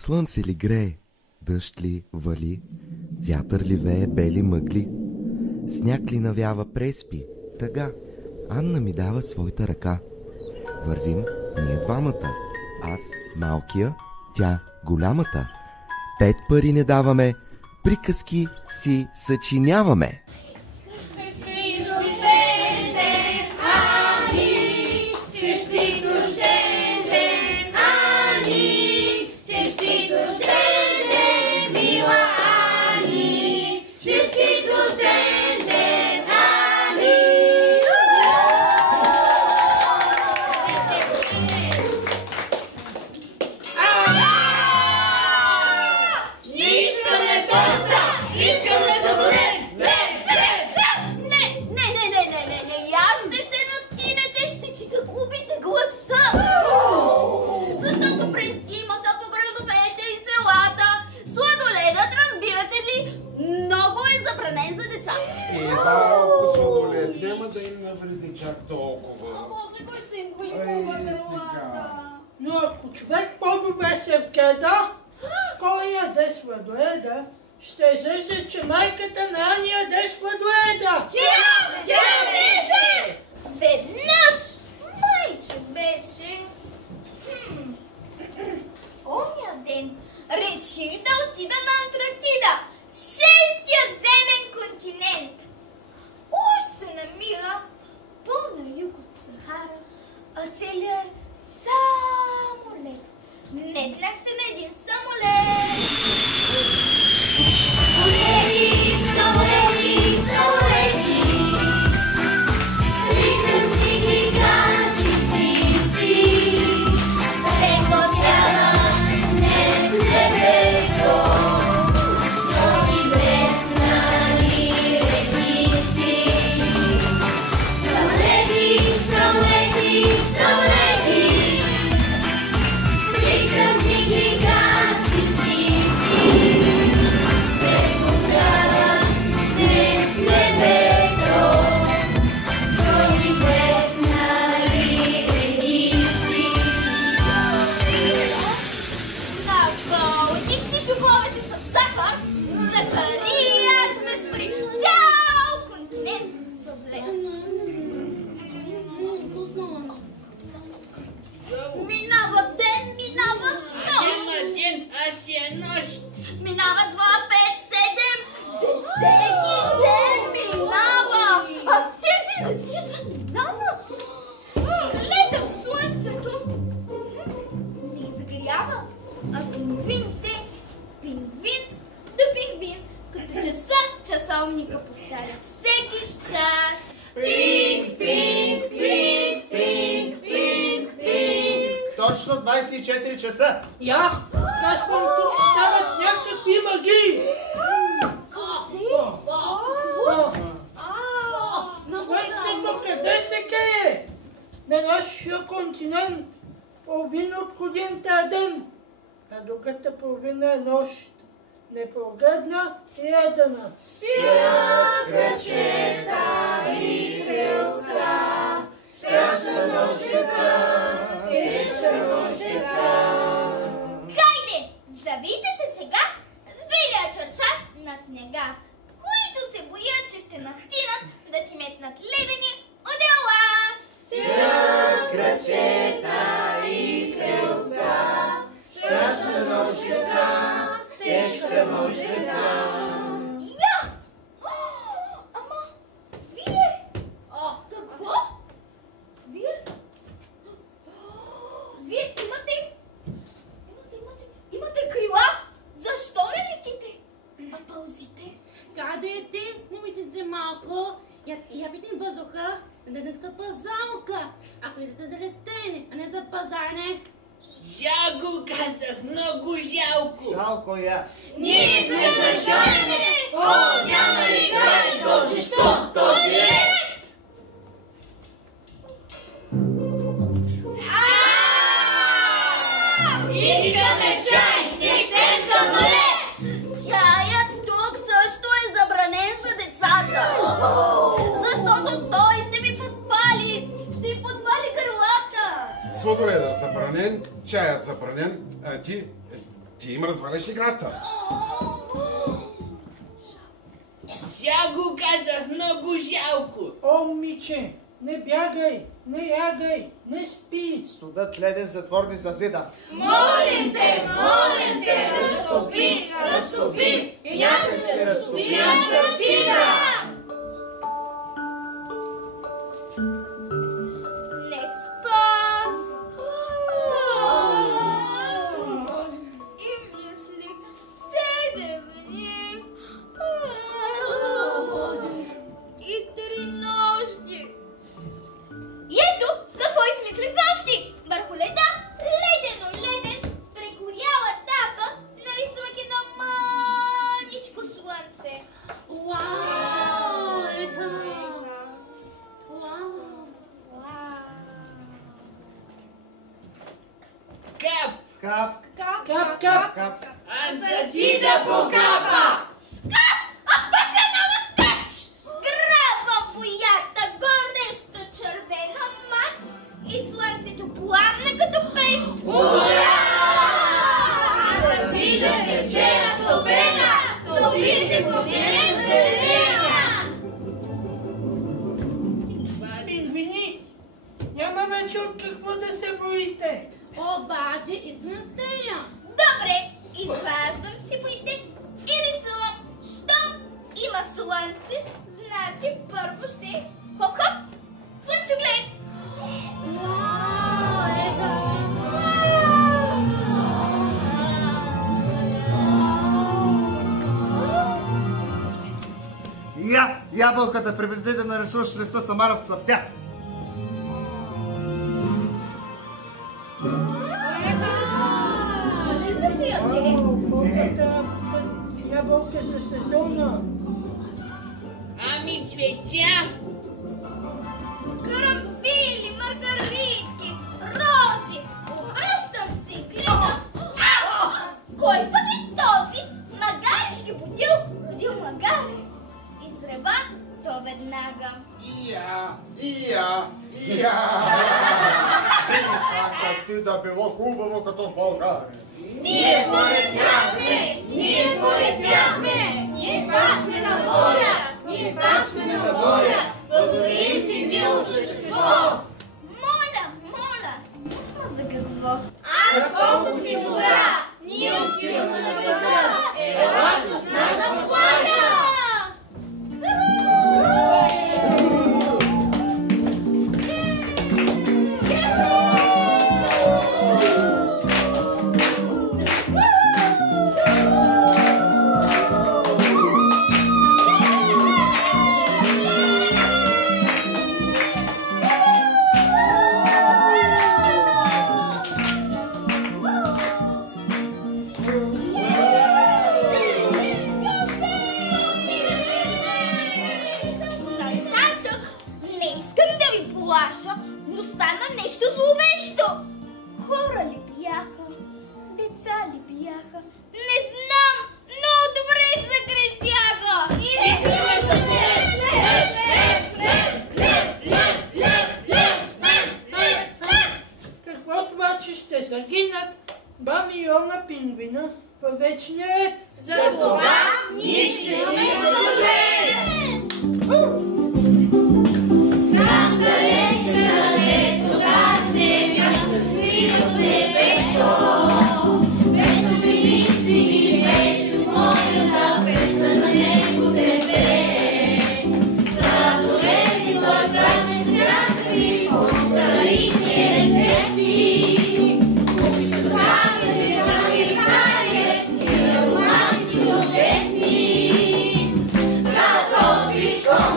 Слънце ли грее, дъжд ли вали, вятър ли вее бели мъгли, сняг ли навява преспи, тъга, Анна ми дава своята ръка. Вървим ние двамата, аз малкия, тя голямата. 5 пари не даваме, приказки си съчиняваме. Но ако човек по-добре се вгледа, кой яде сладоеда, ще излезе, че майката на Ани яде сладоеда. Тя беше! Веднъж майче беше. Оня ден реших да отида на Антарктида, 6-тия земен континент. Уж се намира по-на юг от Сахара, а целият само лед. Метнах се на един самолет. Самолети, самолети, самолети, приказни гигантски птици, леко сяда днес небето, стройни блеснали редици. Самолети, самолети, самолети, приказни гигантски птици, леко сяда днес небето, стройни блеснали редици. Напълних си чуковете с захар, захари, аж ме спри цял континент славлет. Минава ден, минава нощ. Няма ден, а си е нощ. Минава 2, 5, 7, 10 ден минава. А тези не си заминава. Гледам слънцето. Не изгрява, а пингвините, пингвин до пингвин, като часовника повтаря всеки час. Пинг, пинг, пинг, пинг, пинг, пинг. Точно 24 часа. Я, казвам, тук стават някакви магии. Слънцето къде се кае? На нашия континент половина от годината е ден, а другата половина е нощ. Непрогледна и ядена. Свят кръчета и крилца, страшна нощица, тежка нощица. Хайде, завийте се сега с белия чаршаф на снега, които се боят, че ще настинат да си метнат ледени одеяла. Свят кръчета и крилца, страшна нощица, тежка нощица. Я! Ама, вие? Какво? Вие? Вие имате крила? Защо не летите? А пълзите? Къде те, момиченце малко? Я видим въздуха, да не стъпа замка. Ако идете за летене, а не за пазарне. Жалко казах, много жалко. Жалко я. Ние сме държавите! О, няма ли край този стон, този ред? Искаме чай, не щем самолет! Чаят тук също е забранен за децата. Защото той ще ви подпали. Ще ви подпали крилата. Сладоледът забранен, чаят забранен, а ти Ти им разваляш играта. Жалко казах, много жалко. О, момиче, не бягай, не ягай, не спи. Студът леден затворни зазида. Молим те, разтопи, някак се разтопи Антарктида. Не спам. И мислих 7 дни. И 3 нощи. И ето какво измислих с нощи. Върху леда, леден, с прегоряла тапа, нарисувах едно маничко слънце. Вау! Еха! Вау! Кап, Кап, Кап. кап. Антарктида покапа. Пътенава теч! Грабвам боята, горещо червена мац и слънцето пламне като пещ. Ура! Антарктида тече разтопена, топи се континента зелена. Пингвини, няма вече от какво да се боите. Обаче искам стея. Добре, изваждам си боите и рисувам. Щом има слънце, значи първо ще хоп-хоп, слънчоглед. Вау! Еха! Ябълката преди да нарисуваш листа Самара с съвтя. Може да се яде? Колката ябълка за сезона. Ами цветя. Карамфили, маргаритки, рози. Обръщам се и гледам. Кой пък е този? Магаришки будил, родил магаре. Изрева то веднага. Ия! Антарктида било хубаво като в България. Ние полетяхме, ние пак сме на моря, благодарим ти, мило същество. Моля, няма за какво. Аз колко си добра, ние отиваме на града, ела с нас в плажа. Нататък не искам да ви плаша, но стана нещо зловещо. Хора ли бяха? Деца ли бяха? Не знам, но добре загреждяха. И не сме за Какво това, че ще загинат баби и Йона пингвина във вечния ед? За това ние ще имаме задължение. Там далече далеко над земята свива се пещо. Без обиди си живееш от моята песен, за него се пее. Сладоледи той градеш всякакви от старите рецепти. Купите слагаше за Германия и романтично песни. За този сон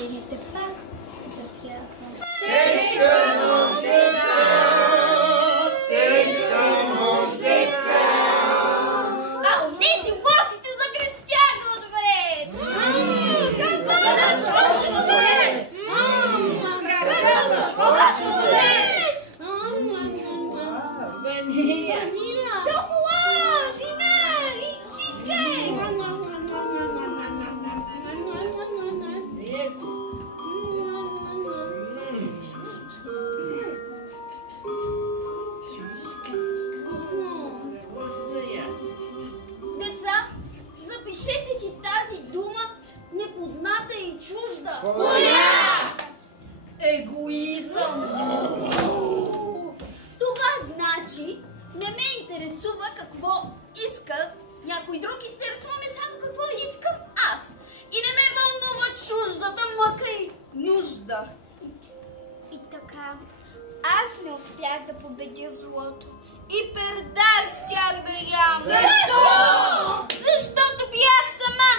Годините пак запяха. Тежка нощ, деца! Тежка нощ, деца! А онези лошите закрещяха отвред! Краката на Сладолет! Краката на Сладолет! Ванилия! Шоколад! И мед! И чизкейк! Деца, запишете си тази дума, непозната и чужда. Коя? Егоизъм. Това значи, не ме интересува какво иска някой друг, интересуваме само какво искам аз. И не ме вълнува чуждата мъка и нужда. И така, аз не успях да победя злото. И пердах щях да ям. Защо? Защото бях сама.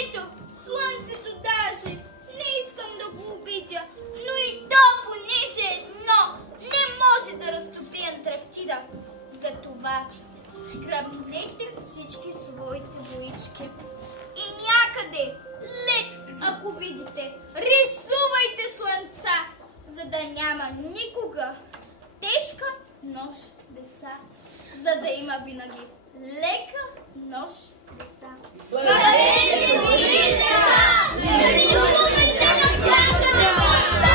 Ето, слънцето даже. Не искам да го обидя, но и то понеже едно не може да разтопи Антарктида. Затова грабнете всички своите боички. И някъде лед, ако видите, рисувайте слънца, за да няма никога тежка нощ, деца, за да има винаги лека нощ, деца. Бъдете добри, деца! Не рисувайте навсякъде слънца!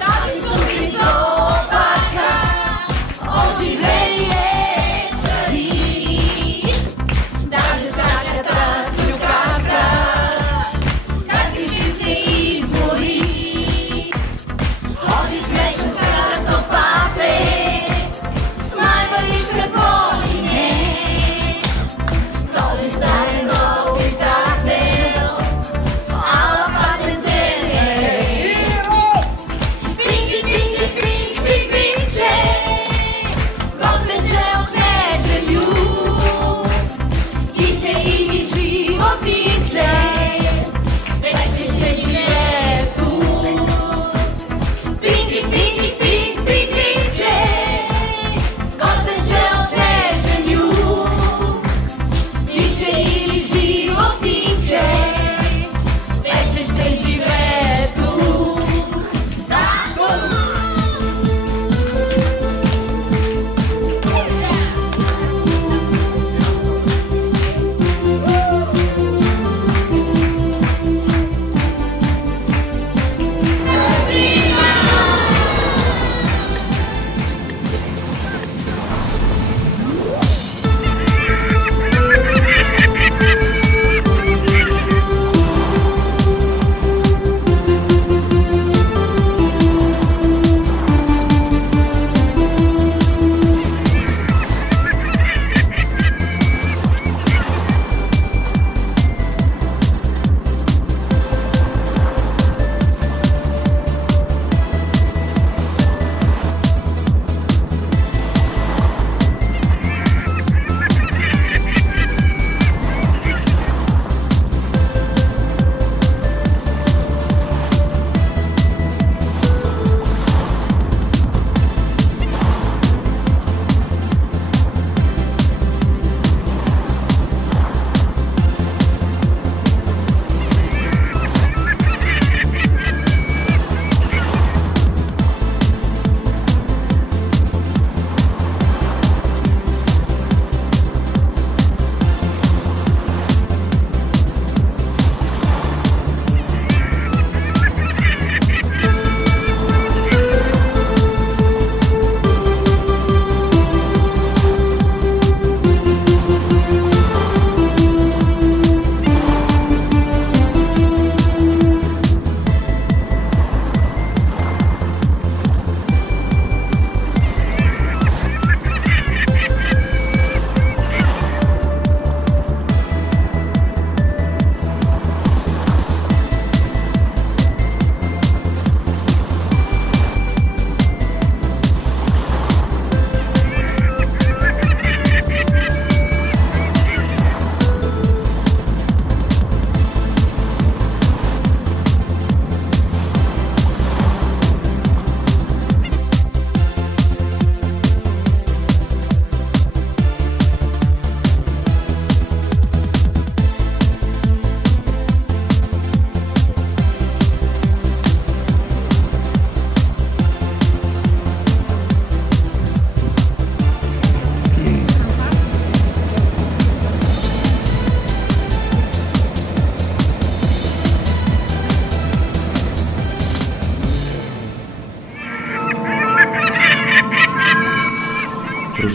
Тази сутрин в облака оживление цари. Даже стаята клюката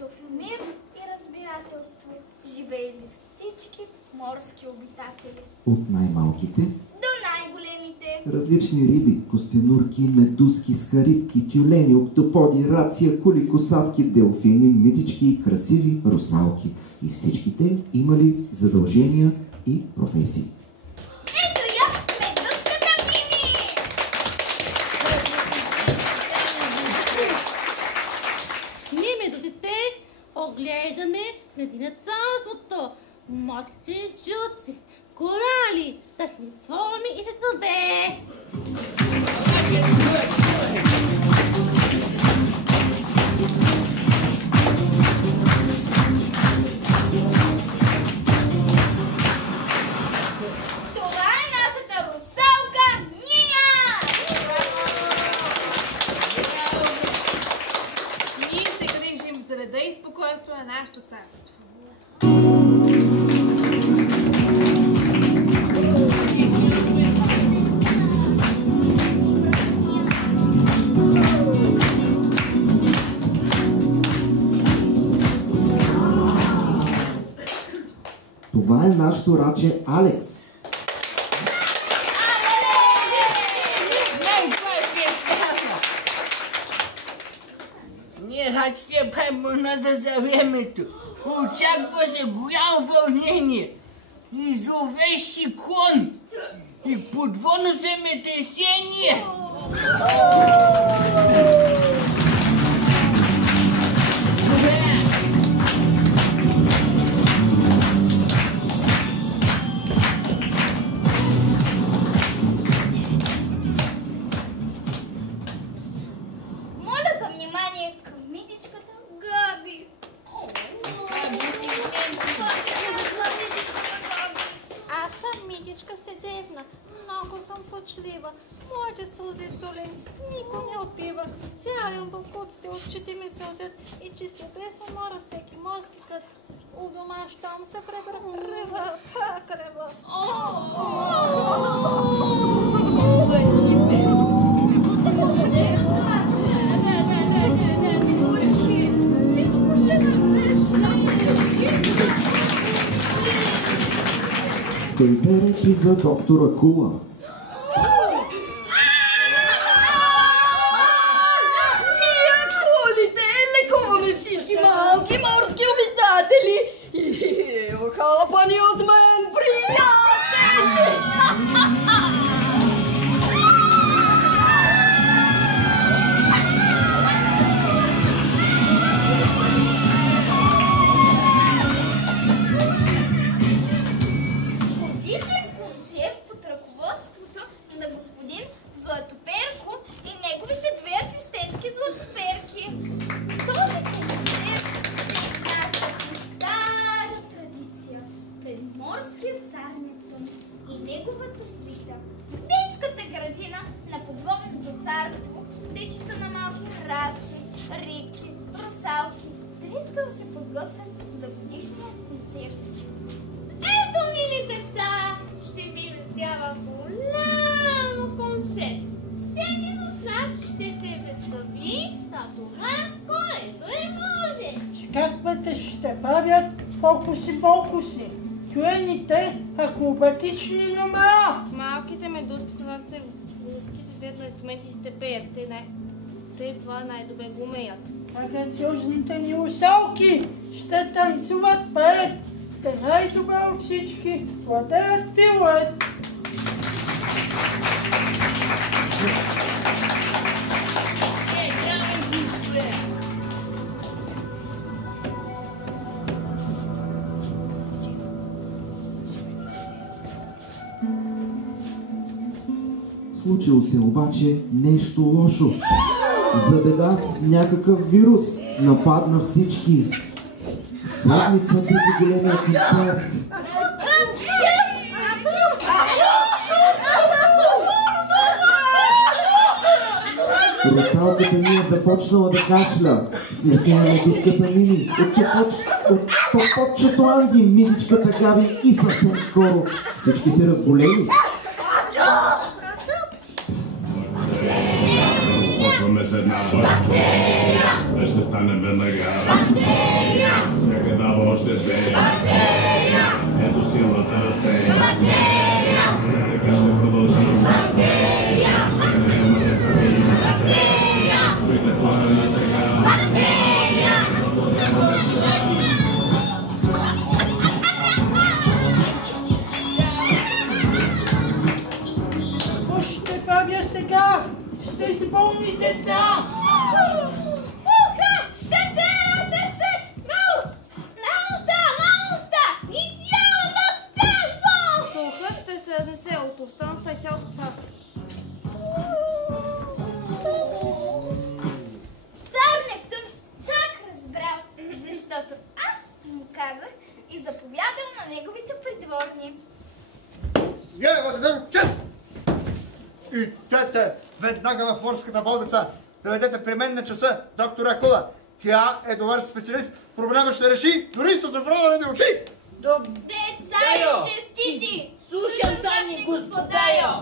където в мир и разбирателство живеели всички морски обитатели. От най-малките До най-големите. различни риби, костенурки, медузки, скаритки, тюлени, октоподи, рация, кули, косатки, делфини, митички, красиви русалки. И всичките имали задължения и професии. Ето я, медузката Мими! Ние медузите оглеждаме градина царството, морските жуци, корали, същи форми и светове. Това е нашата русалка Ния! Ние се грижим за реда и спокойствие на нашето царство. Това е нашето раче Алекс. Ние рачите правим мъната за времето. Очаква се голямо вълнение. И зловещи клон. И подводно земетресение. Моля за внимание към митичката Габи. Аз съм митичка Седевна. Много съм почлива. Моите сълзи солени никой не отпива. Цялям бълкуците, очите ми сълзят и чисто без умора всеки морски кът. У дома щом се превръва, пак рева. Дойде речи за доктора Кула. Ние ходите, лекуваме всички малки морски обитатели и охапани от мен приятели! Годишен концерт под ръководството на господин Златоперко и неговите две асистентки Златоперки. Този концерт се изнася по стара традиция пред морския цар Нептун и неговата свита. В детската градина на подводното царство дечица на малки раци, рибки, русалки трескаво се подготвят за годишния концерт. Ето ми деца, ще ви раздява голямо концерт. Всеки от нас ще се представи на това, което може. Скаквате ще правят фокуси-фокуси. Чуените акробатични номера. Малките медузки становите връзки се свият на инструменти и ще пеят. Те това най-добре го умеят. А грациозните ни русалки ще танцуват пред. Те най-добре от всички владеят пилет. Случило се обаче нещо лошо. За беда някакъв вирус нападна всички. Седмица преди големия концерт. Русалката ми е започнала да кашля. След това медузката Мими, от топотчето Анди, митичката Габи и съвсем скоро всички се разболели. Опитваме с една бактерия, да ще стане веднага. още две. Ето силната расте. Така ще продължим. Чуйте плана ни сега. Ще правя сега! Ще си болни деца! Слухът ще се разнесе от останата и цялото царство. Цар Нептун чак разбрал, защото аз му казах и заповядал на неговите придворни. Его дадем час! Идете веднага в морската болница. Доведете при мен на часа доктора Кула. Тя е добър специалист. Проблема ще реши дори с забранени очи. Добре, царе, честити! Слушам, царни господарю!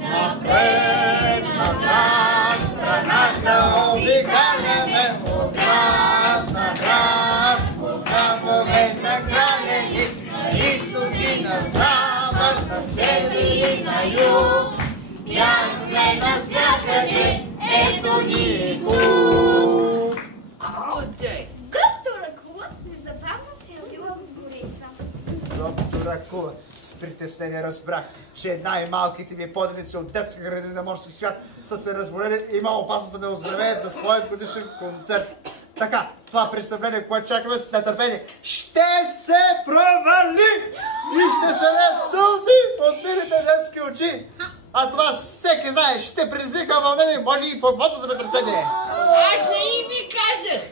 Напред, назад, страната обикаляме от град на град, от замове на хранени, на изток и на запад, на север и на юг. Бягаме навсякъде, ето ни тук. Доктора Кула незабавно се явила в двореца. Доктора Кула, с притеснение разбрах, че най-малките ми поденици от детска градина на морски свят са се разболели и има опасност да не оздравеят за своят годишен концерт. Така, това представление, което чакаме с нетърпение, ще се провали и ще се леят сълзи от милите детски очи. А това всеки знае, ще предизвика вълнение, може и подводно земетресение. Аз не ви казах!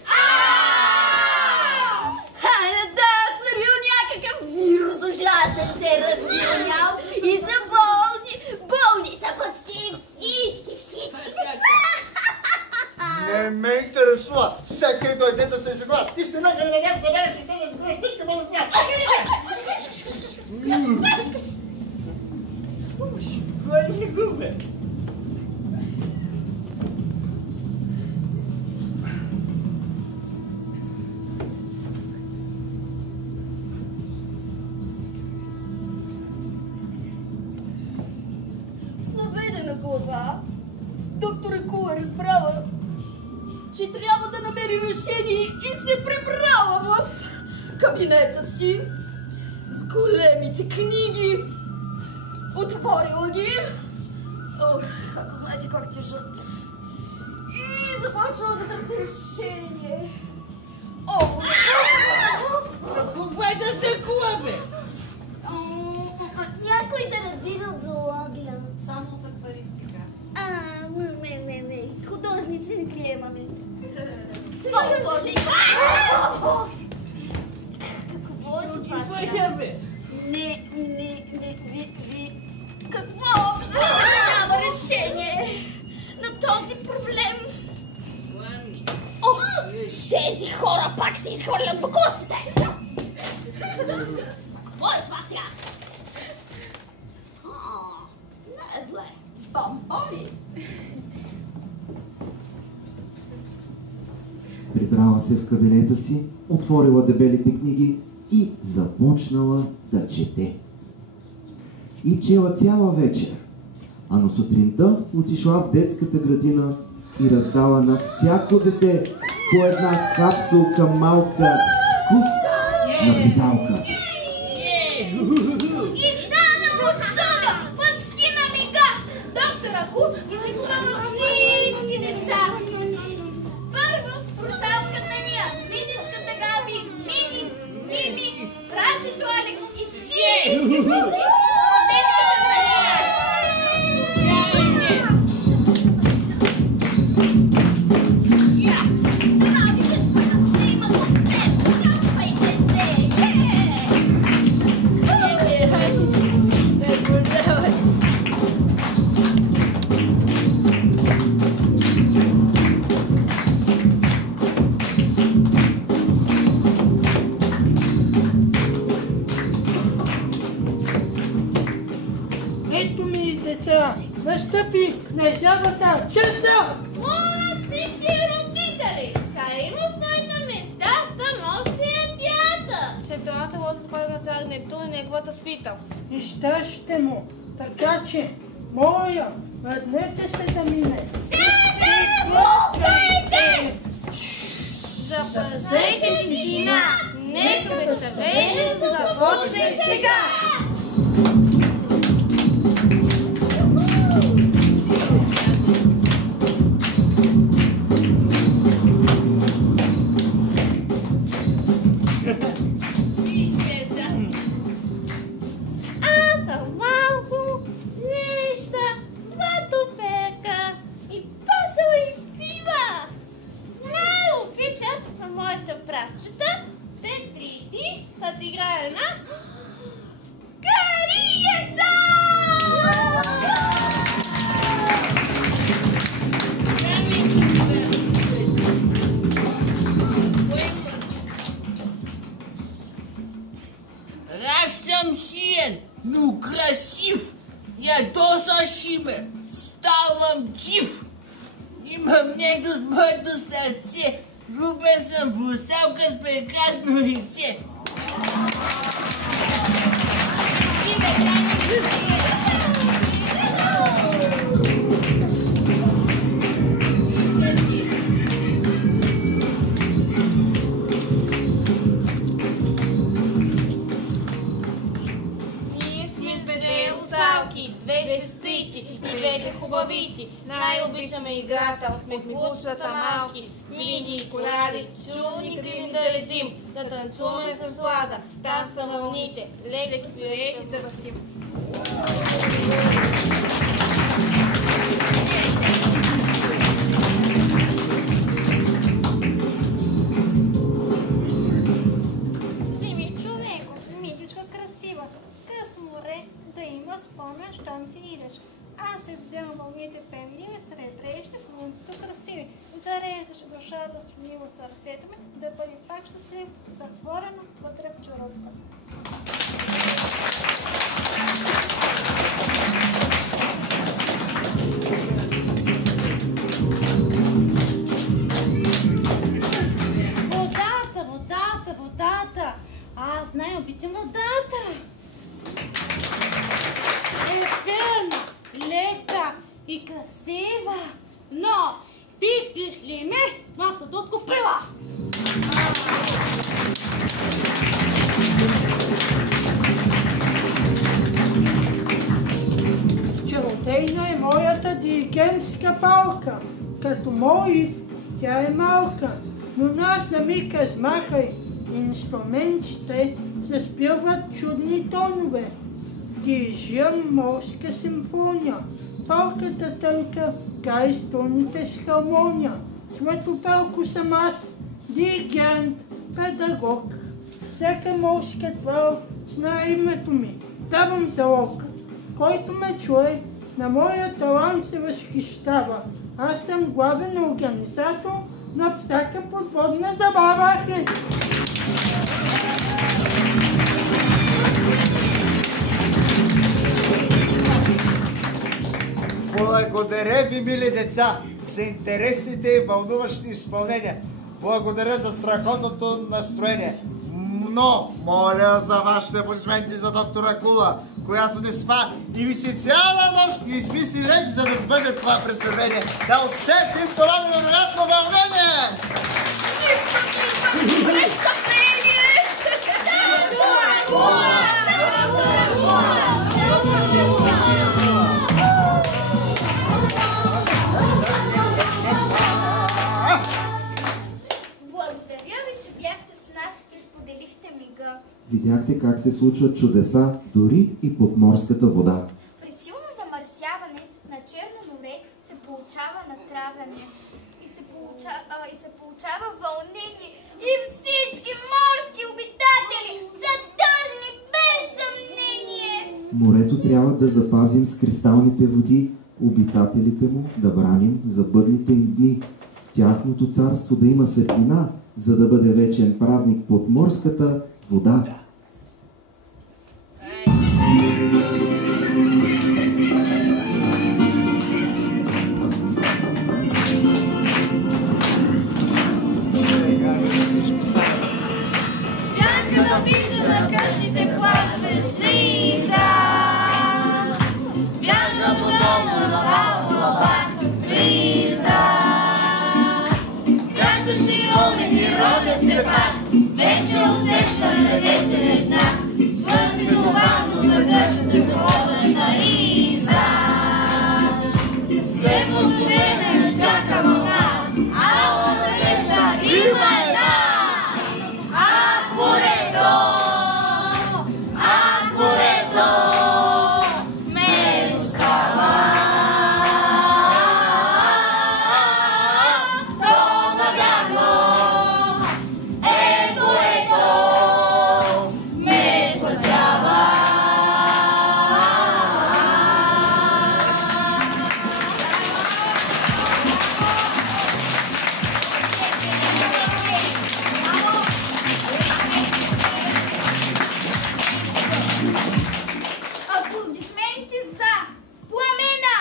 Да, царил някакъв вирус ужасен се е развилнял и са болни са почти всички деца. Не ме интересува. Всеки дойде да се изигла. Ти си нагъде да някак забереш и се да изиграш всички болница. Кой не губе? С наведена глава, доктор Кула разбрала, че трябва да намери решение и се прибрала в кабинета си с големите книги. Отворила ги. Ох, ако знаете как тежат. И започнала да търси решение. Какво е да се клъбе? Някой да разбира от зоология. Само от акваристика. Не. Художници не приемаме. О, Боже! Какво е това? Какво е, бе? Не, ви... Какво? Няма решение на този проблем. Ох, тези хора пак се изхвърлят бакуците. Какво е това сега? Не е зле. Бомбони. Прибрала се в кабинета си, отворила дебелите книги и започнала да чете. И чела цяла вечер, а на сутринта отишла в детската градина и раздала на всяко дете по една капсулка малка вкус на близалка. И станало чудо! Почти на мига! Доктор Аку излекувала всички деца. Първо, русалката Ния, Митичката Габи, Мими, братчето Алекс и всички от детската градина. неговата свита. И щащите му. Така че, моля, върнете се да мине. Запазете тишина! Нека представлението започне сега! Аз съм малко неща, ватопека и пасала изпива. Най-обичат на моята пращата Петриди да играе на карията! Рак съм сиен, но красив. Ядосаш ме, ставам див. Имам нещо с моето сърце. Влюбен съм в русалка с прекрасно лице. Ние сме две русалки, две сестрици и двете хубавици. Най-обичаме играта от куклучата малки. Виги, кораби, чудни грим да летим, да танцуваме с Лада. Там са вълните, леки пирети да въртим. Вземи човеко, миличка красива, къс море, да имаш спомен, щом си идеш. Аз се взема вълните пенливи, сребрещи, слънцето красиви. Зареждаш душата, стремливо сърцето ми, да бъде пак щастлив, затворено вътре в чародка. Водата, водата, водата. Аз най-обичам водата. Етерна, лека и красива. Но пипиш ли ме, махто да откупила. Чародейна е моята диригентска палка. Като Моив, тя е малка, но нас сами казмахай. Инструментите заспиват чудни тонове. Дирижирам морска симфония. Палката тънка гае струните с хармония. Светопелко съм аз, диригент, педагог. Всяка морска твърл знае името ми. Давам залог. Който ме чуе, на моя талант се възхищава. Аз съм главен организатор на всяка подводна забава. Благодаря ви, мили деца, за интересните и вълнуващи изпълнения. Благодаря за страхотното настроение. Но, моля за вашите аплодисменти за доктор Акула, която не спа и виси цяла нощ и измисли лек, за да сбъде това представление. Да усетим това невероятно вълнение! Престъпление! Благодаря ви, че бяхте с нас и споделихте мига. Видяхте как се случват чудеса дори и под морската вода. При силно замърсяване на Черно море се получава натравяне и се получава вълнение и всички морски обитатели са тъжни без съмнение. Морето трябва да запазим с кристалните води, обитателите му да браним за бъдните им дни. В тяхното царство да има светлина, за да бъде вечен празник под морската вода. Сянка на птица на къщите плаче, е пак, вече усещам нанесен знак. Слънцето бавно задържа се свободна и зад. Се постудена на всяка вълна, ала надежда има една. Акуредо, акуредо, ме остава. То наглядно, ето, ето, ме спасява. Аплодисменти за Пламена!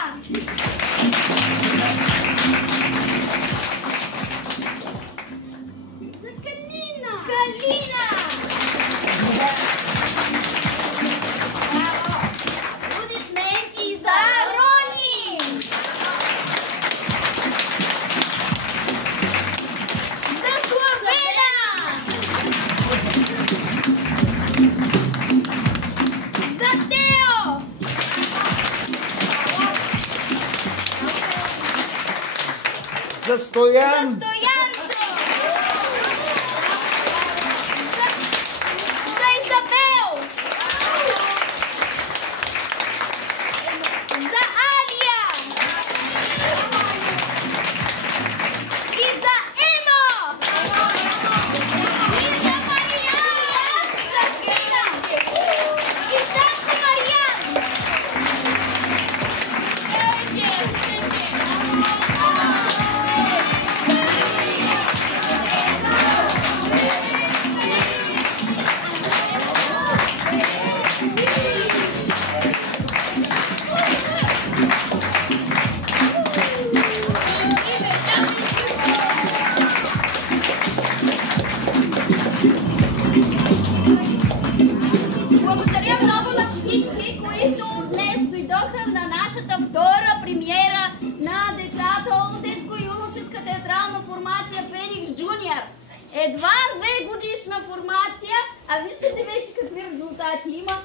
За Калина! Калина! Аплодисменти за Рони! За Славена! За Тео! За Стоян! Стоянчо! За Изабел! За Алия! И за Емо! И за Мариан! И татко Мариан! Благодаря много на всички, които днес дойдоха на нашата втора премиера на децата от детско-юношеска театрална формация Феникс Джуниор. Едва 2-годишна формация, а виждате вече какви резултати има.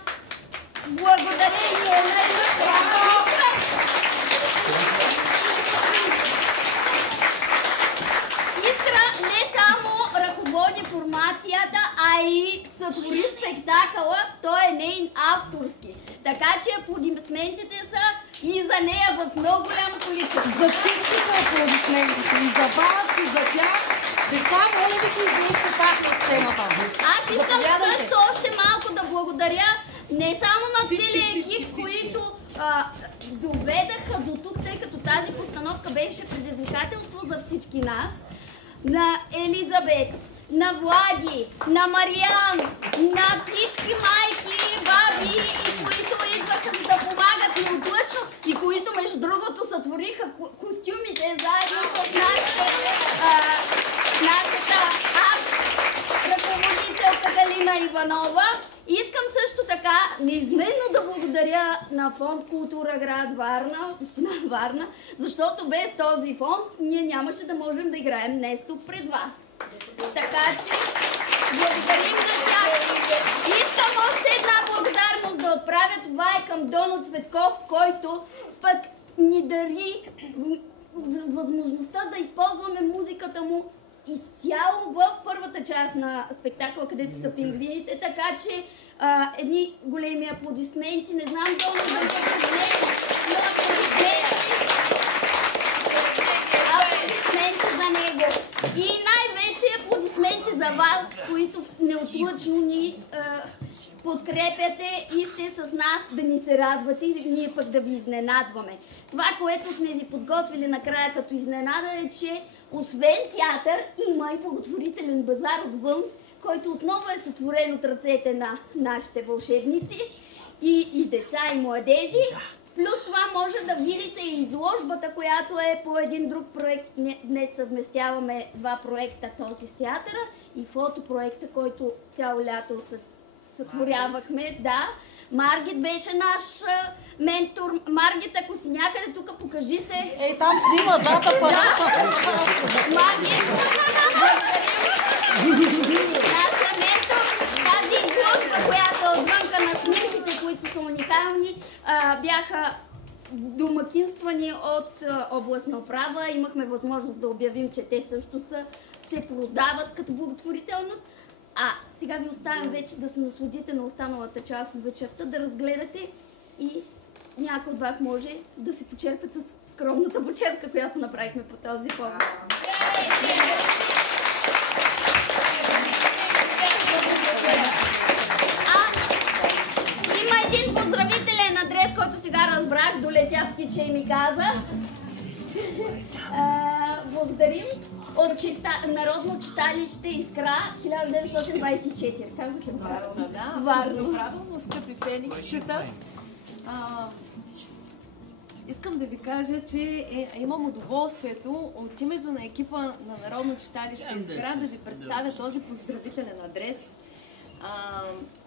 Благодарение на Искра не само ръководи формацията, а и сътвори спектакъла. Той е нейн авторски. Така че аплодисментите са и за нея в много голямо количество. За всички са аплодисментите. И за вас, и за тях. Деца, моля ви се, излезте пак на сцената. Аз искам също още малко да благодаря не само на целия екип, които доведаха до тук, тъй като тази постановка беше предизвикателство за всички нас. На Елизабет, на Влади, на Мариан, на всички майки, баби, които идваха да помагат неотлъчно и които, между другото, сътвориха костюмите заедно с нашата ръководителка Галина Иванова. Искам също така неизменно да благодаря на фонд Култура град Варна, община Варна, защото без този фонд ние нямаше да можем да играем днес тук пред вас. Така че благодарим на тях. Искам още една благодарност да отправя. Това е към Доно Цветков, който пък ни дари възможността да използваме музиката му изцяло в първата част на спектакъла, където са пингвините, така че едни големи аплодисменти. Не знам Доно да не но аплодисменти за него. И най-вече аплодисменти за вас, които неотлъчно ни подкрепяте и сте с нас да ни се радвате и ние пък да ви изненадваме. Това, което сме ви подготвили накрая като изненада е, че освен театър има и благотворителен базар отвън, който отново е сътворен от ръцете на нашите вълшебници и деца и младежи. Плюс това може да видите и изложбата, която е по един друг проект. Днес съвместяваме два проекта, този с театъра и фотопроекта, който цяло лято сътворявахме. Да, Маргит беше наш ментор. Маргит, ако си някъде тук, покажи се. Ей, там снима зад апарата. Да, Маргит, благодарим. бяха домакинствани от областна управа. Имахме възможност да обявим, че те също се продават като благотворителност. А сега ви оставям вече да се насладите на останалата част от вечерта, да разгледате и някой от вас може да се почерпят с скромната почерпка, която направихме по този повод. Има един поздравителен адрес, който сега разбрах, долетя птиче и ми каза. Благодарим от Народно читалище Искра 1924. Казах ли правилно? Да, Варно. правилно, скъпи Фениксчета. Искам да ви кажа, че имам удоволствието от името на екипа на Народно читалище Искра да ви представя този поздравителен адрес.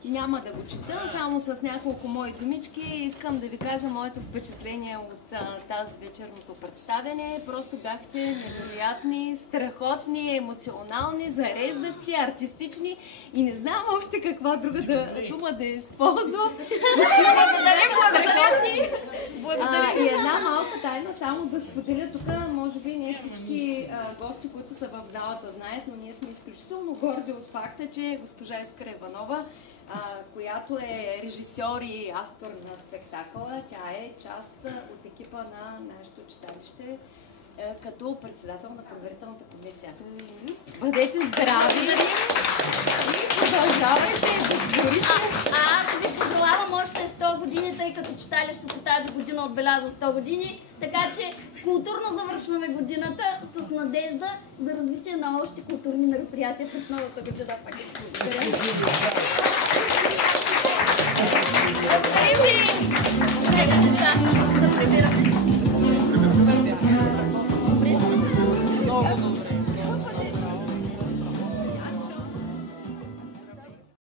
Няма да го чета, само с няколко мои думички. Искам да ви кажа моето впечатление от тази вечерното представяне. Просто бяхте невероятни, страхотни, емоционални, зареждащи, артистични и не знам още каква друга дума да използвам. Благодарим! И една малка тайна, само да споделя тук, може би не всички гости, които са в залата знаят, но ние сме изключително горди от факта, че госпожа Искра Иванова, която е режисьор и автор на спектакъла, тя е част от екипа на нашето читалище като председател на проверителната комисия. Бъдете здрави и продължавайте да творите. Аз ви пожелавам още 100 години, тъй като читалището тази година отбеляза 100 години, така че културно завършваме годината с надежда за развитие на още културни мероприятия през новата година. Благодаря.